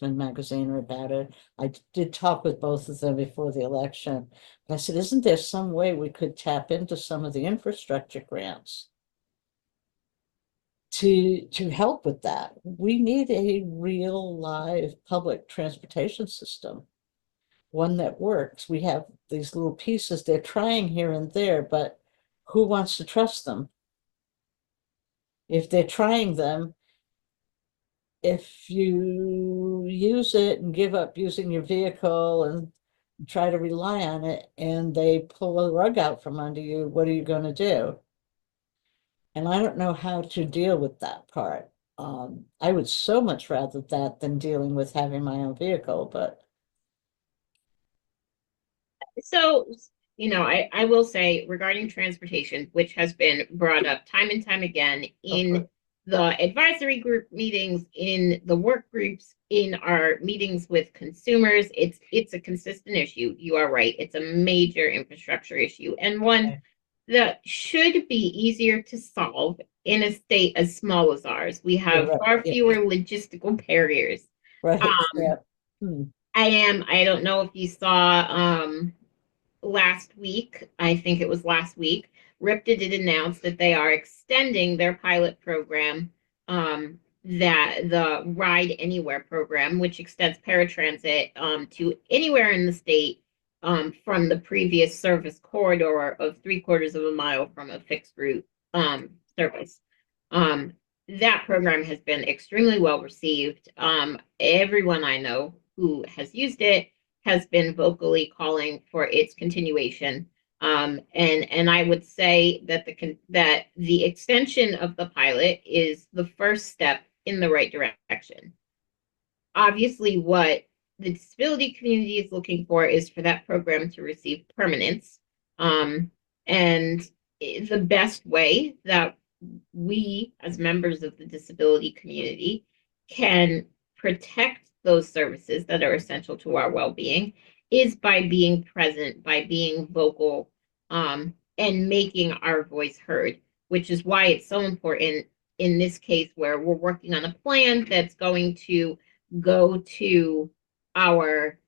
Statesman magazine about it. I did talk with both of them before the election. But I said, isn't there some way we could tap into some of the infrastructure grants to help with that? We need a real live public transportation system, one that works. We have these little pieces they're trying here and there, but who wants to trust them? If they're trying them, if you use it and give up using your vehicle and try to rely on it and they pull the rug out from under you, what are you going to do? And I don't know how to deal with that part. I would so much rather that than dealing with having my own vehicle, but So, I will say regarding transportation, which has been brought up time and time again in the advisory group meetings, in the work groups, in our meetings with consumers, it's a consistent issue. You are right. It's a major infrastructure issue, and one that should be easier to solve in a state as small as ours. We have far fewer logistical barriers. right, yeah. I don't know if you saw last week, I think it was last week, RIPTA did announce that they are extending their pilot program, that the Ride Anywhere program, which extends paratransit to anywhere in the state, from the previous service corridor of 3/4 of a mile from a fixed route service. That program has been extremely well received. Everyone I know who has used it has been vocally calling for its continuation. And I would say that the extension of the pilot is the first step in the right direction. Obviously, what the disability community is looking for is for that program to receive permanence. And the best way that we, as members of the disability community, can protect those services that are essential to our well-being is by being present, by being vocal, and making our voice heard, which is why it's so important in this case where we're working on a plan that's going to go to our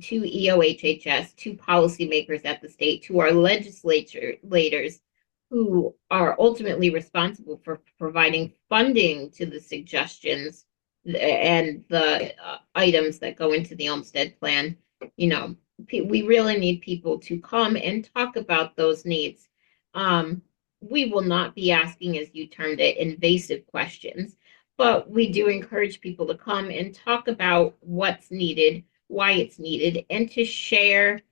to EOHHS, to policymakers at the state, to our legislators who are ultimately responsible for providing funding to the suggestions and the items that go into the Olmstead Plan. We really need people to come and talk about those needs. We will not be asking, as you termed it, invasive questions, but we do encourage people to come and talk about what's needed, why it's needed, and to share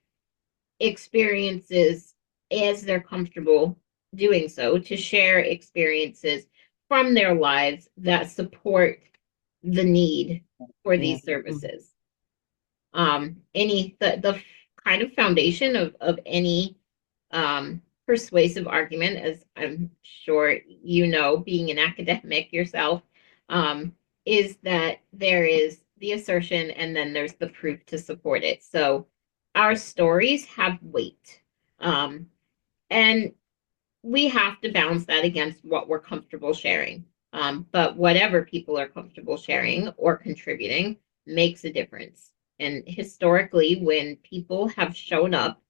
experiences as they're comfortable doing so, to share experiences from their lives that support the need for these services. The kind of foundation of any persuasive argument, as I'm sure you know, being an academic yourself, is that there is the assertion and then there's the proof to support it. So our stories have weight, and we have to balance that against what we're comfortable sharing. But whatever people are comfortable sharing or contributing makes a difference. And historically, when people have shown up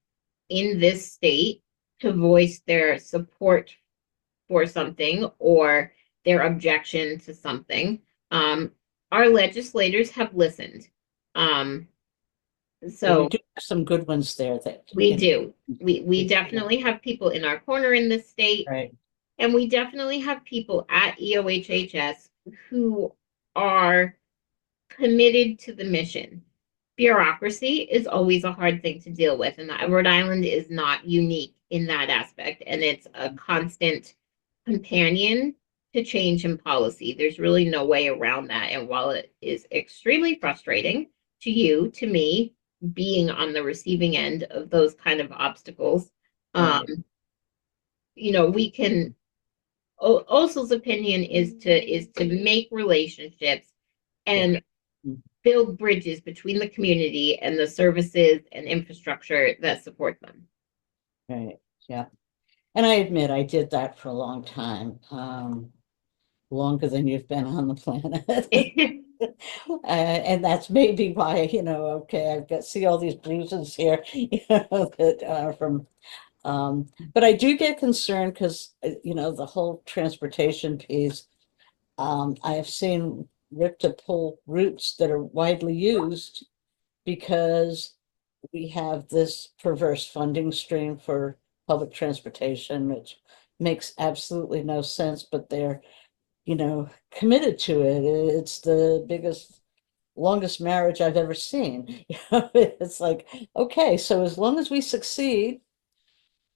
in this state to voice their support for something or their objection to something, our legislators have listened. So we do have some good ones there that we do. We definitely have people in our corner in this state. Right. And we definitely have people at EOHHS who are committed to the mission. Bureaucracy is always a hard thing to deal with, and Rhode Island is not unique in that aspect. And it's a constant companion to change in policy. There's really no way around that. And while it is extremely frustrating to you, to me, being on the receiving end of those kind of obstacles, we can. Osel's opinion is to make relationships and build bridges between the community and the services and infrastructure that support them. Right. Yeah. And I admit I did that for a long time, longer than you've been on the planet. And that's maybe why, okay, I've got, see all these bruises here, that are from, but I do get concerned because, the whole transportation piece, I have seen RIPTA pull routes that are widely used because we have this perverse funding stream for public transportation, which makes absolutely no sense, but they're, committed to it. It's the biggest, longest marriage I've ever seen. It's like, okay, so as long as we succeed,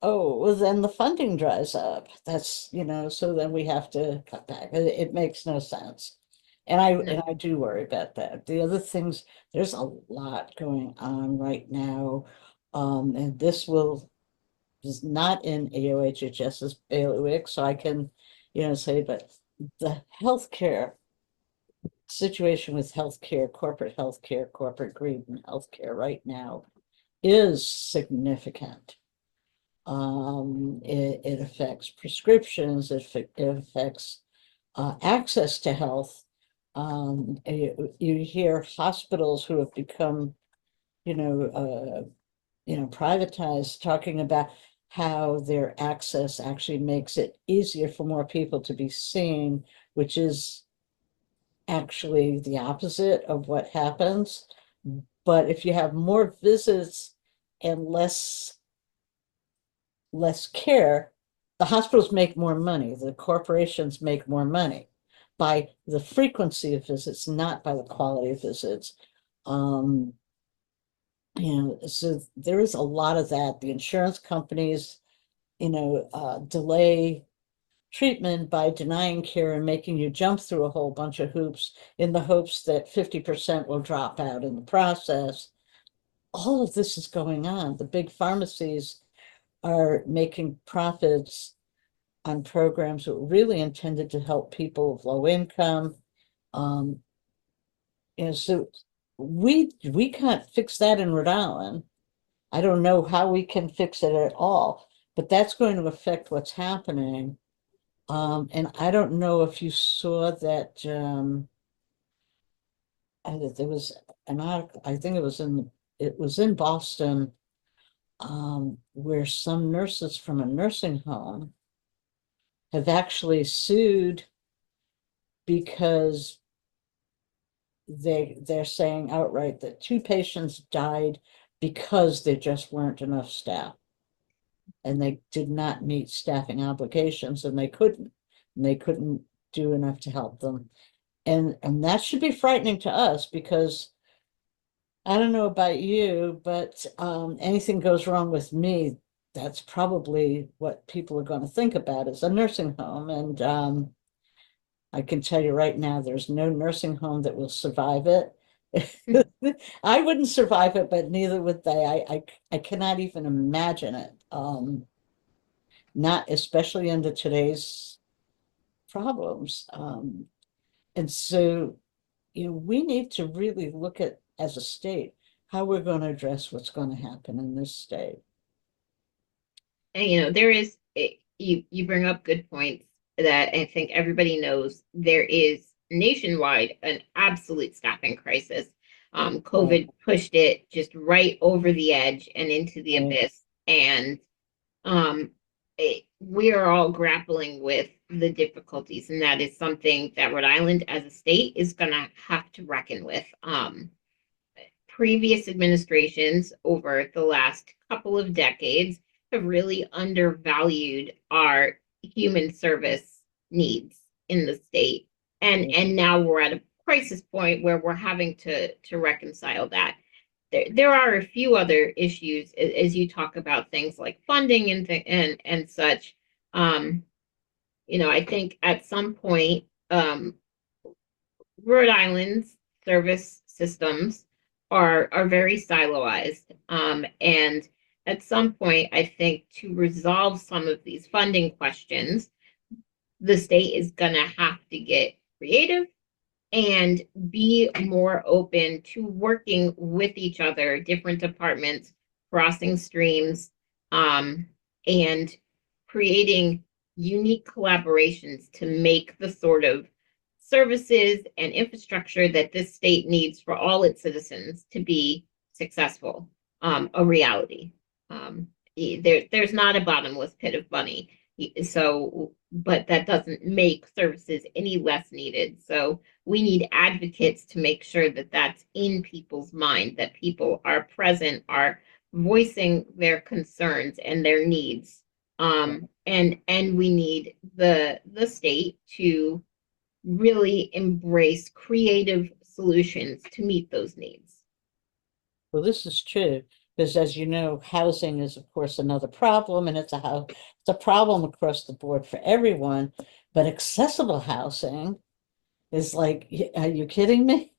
oh, well, then the funding dries up. That's, so then we have to cut back. It makes no sense. And I No, and I do worry about that. The other things, there's a lot going on right now. And this is not in AOHHS's bailiwick, so I can, say, but the healthcare situation with healthcare, corporate greed in healthcare right now is significant. It affects prescriptions, it affects access to health. You hear hospitals who have become, privatized, talking about how their access actually makes it easier for more people to be seen, which is actually the opposite of what happens. But if you have more visits and less care, the hospitals make more money, the corporations make more money by the frequency of visits, not by the quality of visits. Um, so there is a lot of that. The insurance companies, delay treatment by denying care and making you jump through a whole bunch of hoops in the hopes that 50% will drop out in the process. All of this is going on. The big pharmacies are making profits on programs that were really intended to help people of low income. Um, so we can't fix that in Rhode Island. I don't know how we can fix it at all, but that's going to affect what's happening. And I don't know if you saw that, there was an article, I think it was in Boston, where some nurses from a nursing home have actually sued because they're saying outright that 2 patients died because there just weren't enough staff. And they did not meet staffing obligations, and they couldn't do enough to help them. And that should be frightening to us, because I don't know about you, but anything goes wrong with me, that's probably what people are going to think about as a nursing home. And I can tell you right now, there's no nursing home that will survive it. I wouldn't survive it, but neither would they. I cannot even imagine it. Not especially under today's problems. And so, we need to really look at, as a state, how we're going to address what's going to happen in this state. and there is you bring up good points that I think everybody knows. There is nationwide an absolute staffing crisis. Right, COVID pushed it just right over the edge and into the right, abyss, and um, we are all grappling with the difficulties, and that is something that Rhode Island as a state is going to have to reckon with. Previous administrations over the last couple of decades have really undervalued our human service needs in the state, and right. now we're at a crisis point where we're having to reconcile that. There are a few other issues as you talk about things like funding and such. um I think at some point, Rhode Island's service systems are very siloized. And at some point, I think to resolve some of these funding questions, the state is gonna have to get creative and be more open to working with each other, different departments, crossing streams, and creating unique collaborations to make the sort of services and infrastructure that this state needs for all its citizens to be successful, a reality. There's not a bottomless pit of money. So, but that doesn't make services any less needed. So we need advocates to make sure that that's in people's mind, that people are present, are voicing their concerns and their needs. And we need the state to really embrace creative solutions to meet those needs. Well, this is true, because as you know, housing is of course another problem, and it's a problem across the board for everyone, but accessible housing is like, are you kidding me?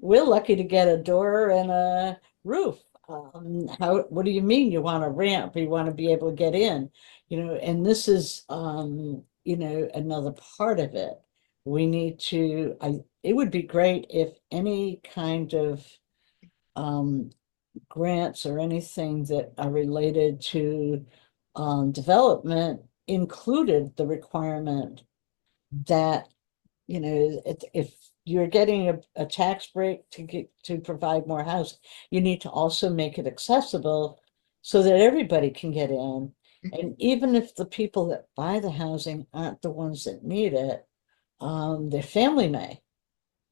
We're lucky to get a door and a roof. What do you mean you want a ramp? You want to be able to get in, and this is, another part of it. We need to, it would be great if any kind of, grants or anything that are related to, development included the requirement that, if you're getting a tax break to provide more housing, you need to also make it accessible so that everybody can get in. And even if the people that buy the housing aren't the ones that need it, their family may.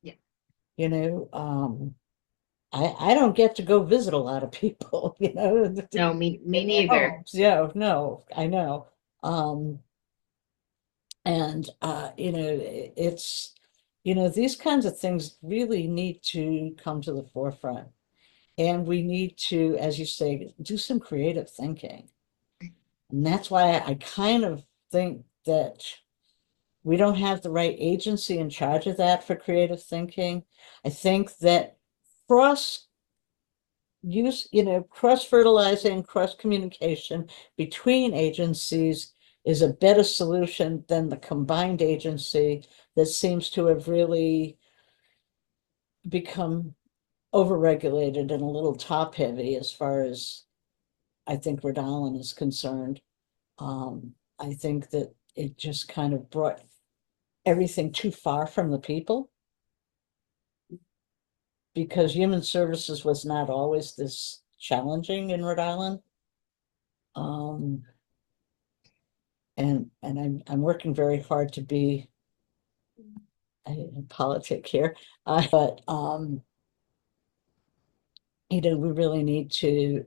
Yeah. I don't get to go visit a lot of people, No, me in their neither. homes. Yeah, no, I know. And it's, these kinds of things really need to come to the forefront. And we need to, as you say, do some creative thinking. And that's why I kind of think that we don't have the right agency in charge of that for creative thinking. I think that cross cross-fertilizing, cross-communication between agencies is a better solution than the combined agency that seems to have really become overregulated and a little top-heavy as far as I think Rhode Island is concerned. I think that it just kind of brought everything too far from the people, because human services was not always this challenging in Rhode Island. And I'm working very hard to be in politic here, but we really need to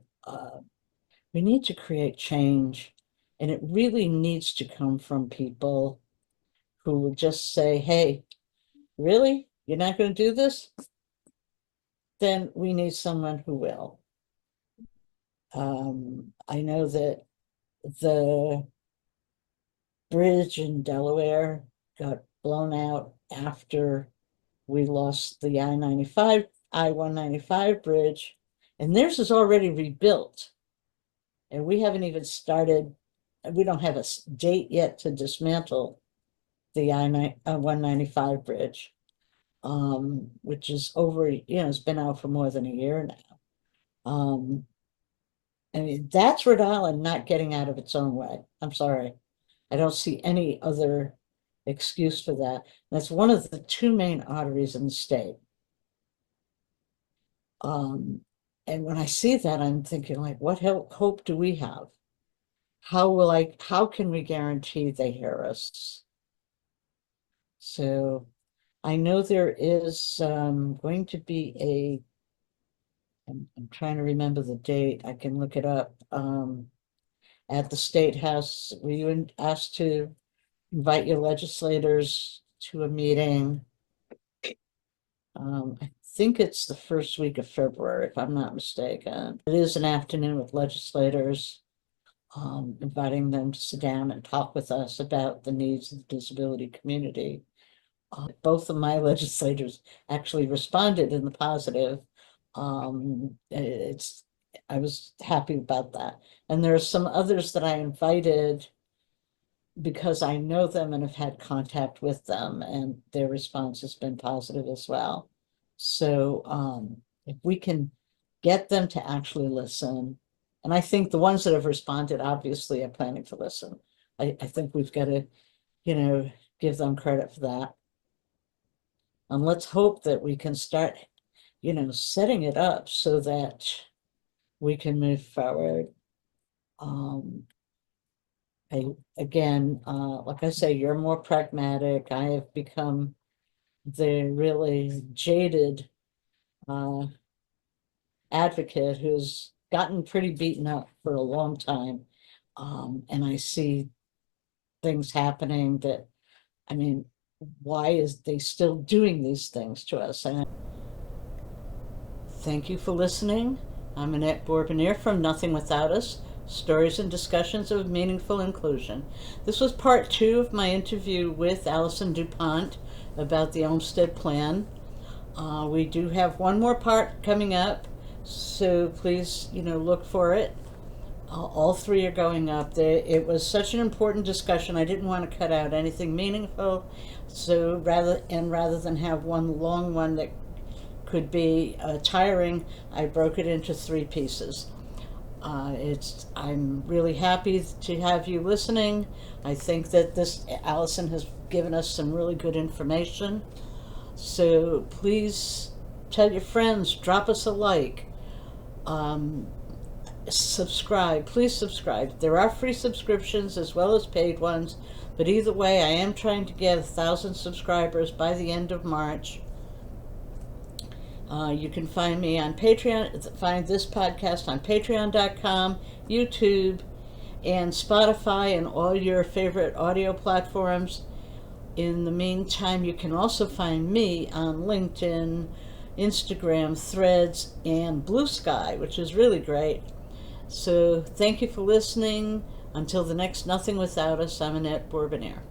create change, and it really needs to come from people who will just say, "Hey, really, you're not going to do this? Then we need someone who will." I know that the bridge in Delaware got blown out after we lost the I-195 bridge, and theirs is already rebuilt. And we haven't even started, we don't have a date yet to dismantle the I-195 bridge, which is over, it's been out for more than a year now. I mean, that's Rhode Island not getting out of its own way. I'm sorry. I don't see any other excuse for that. That's one of the two main arteries in the state. And when I see that, I'm thinking, like, what hope do we have? How can we guarantee they hear us? So I know there is going to be I'm trying to remember the date. I can look it up. At the State House, were you asked to invite your legislators to a meeting? I think it's the first week of February, if I'm not mistaken. It is an afternoon with legislators, inviting them to sit down and talk with us about the needs of the disability community. Both of my legislators actually responded in the positive. I was happy about that. And there are some others that I invited because I know them and have had contact with them, and their response has been positive as well. So if we can get them to actually listen, and I think the ones that have responded obviously are planning to listen. I think we've got to, give them credit for that. And let's hope that we can start, setting it up so that we can move forward. Again, like I say, you're more pragmatic. I have become the really jaded advocate who's gotten pretty beaten up for a long time. And I see things happening that, I mean, why is they still doing these things to us? And thank you for listening. I'm Annette Bourbonnier from Nothing Without Us, Stories and Discussions of Meaningful Inclusion. This was part 2 of my interview with Allyson Dupont about the Olmstead Plan. We do have one more part coming up, so please, look for it. All 3 are going up. It was such an important discussion. I didn't want to cut out anything meaningful, so rather than have one long one that could be tiring, I broke it into 3 pieces. I'm really happy to have you listening. I think that Allyson has given us some really good information. So please tell your friends, drop us a like, subscribe, please subscribe. There are free subscriptions as well as paid ones, but either way, I am trying to get 1,000 subscribers by the end of March. You can find me on Patreon, find this podcast on patreon.com, YouTube, and Spotify, and all your favorite audio platforms. In the meantime, you can also find me on LinkedIn, Instagram, Threads, and Blue Sky, which is really great. So thank you for listening. Until the next Nothing Without Us, I'm Annette Bourbonnier.